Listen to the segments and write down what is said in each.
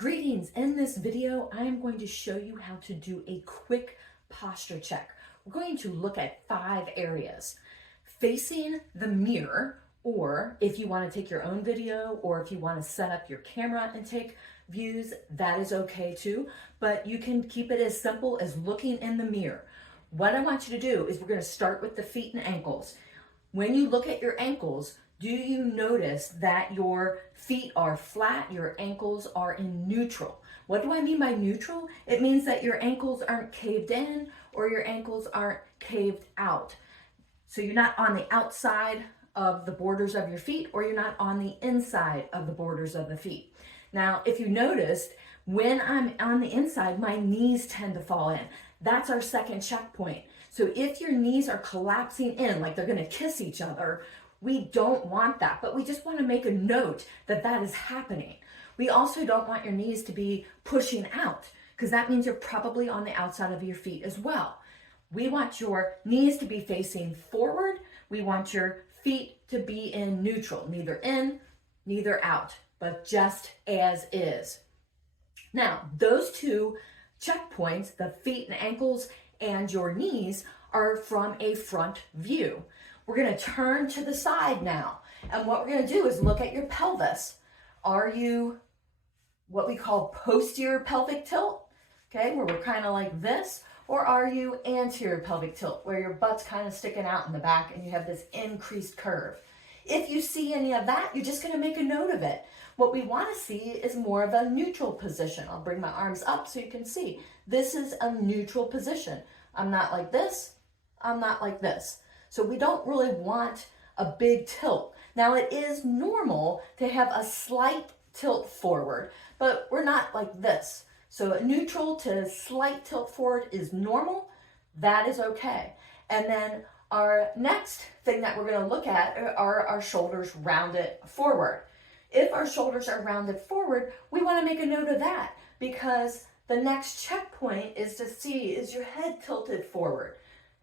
Greetings. In this video, I am going to show you how to do a quick posture check. We're going to look at 5 areas. Facing the mirror, or if you want to take your own video, or if you want to set up your camera and take views, that is okay too, but you can keep it as simple as looking in the mirror. What I want you to do is we're going to start with the feet and ankles. When you look at your ankles, do you notice that your feet are flat, your ankles are in neutral? What do I mean by neutral? It means that your ankles aren't caved in or your ankles aren't caved out. So you're not on the outside of the borders of your feet or you're not on the inside of the borders of the feet. Now, if you noticed, when I'm on the inside, my knees tend to fall in. That's our second checkpoint. So if your knees are collapsing in, like they're gonna kiss each other, we don't want that, but we just want to make a note that that is happening. We also don't want your knees to be pushing out because that means you're probably on the outside of your feet as well. We want your knees to be facing forward. We want your feet to be in neutral, neither in, neither out, but just as is. Now, those 2 checkpoints, the feet and ankles and your knees, are from a front view. We're going to turn to the side now. And what we're going to do is look at your pelvis. Are you what we call posterior pelvic tilt? Okay, where we're kind of like this. Or are you anterior pelvic tilt, where your butt's kind of sticking out in the back and you have this increased curve? If you see any of that, you're just going to make a note of it. What we want to see is more of a neutral position. I'll bring my arms up so you can see. This is a neutral position. I'm not like this. I'm not like this. So we don't really want a big tilt. Now it is normal to have a slight tilt forward, but we're not like this. So a neutral to slight tilt forward is normal. That is okay. And then our next thing that we're going to look at are our shoulders rounded forward. If our shoulders are rounded forward, we want to make a note of that because the next checkpoint is to see, is your head tilted forward?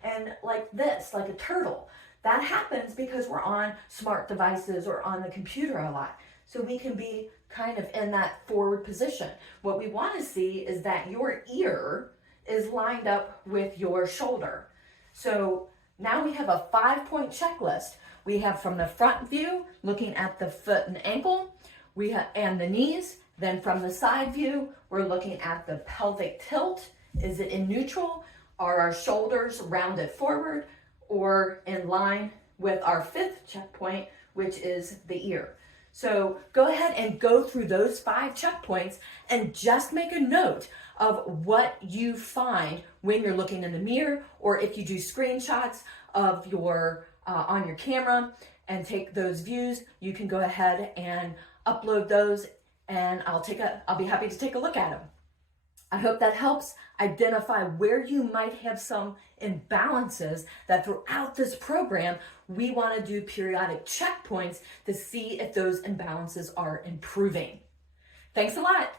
And like this, like a turtle. That happens because we're on smart devices or on the computer a lot. So we can be kind of in that forward position. What we want to see is that your ear is lined up with your shoulder. So now we have a 5-point checklist. We have from the front view, looking at the foot and ankle, we have and the knees. Then from the side view, we're looking at the pelvic tilt. Is it in neutral? Are our shoulders rounded forward or in line with our 5th checkpoint, which is the ear? So go ahead and go through those 5 checkpoints and just make a note of what you find when you're looking in the mirror, or if you do screenshots of your on your camera and take those views, you can go ahead and upload those and I'll be happy to take a look at them. I hope that helps identify where you might have some imbalances that throughout this program, we want to do periodic checkpoints to see if those imbalances are improving. Thanks a lot.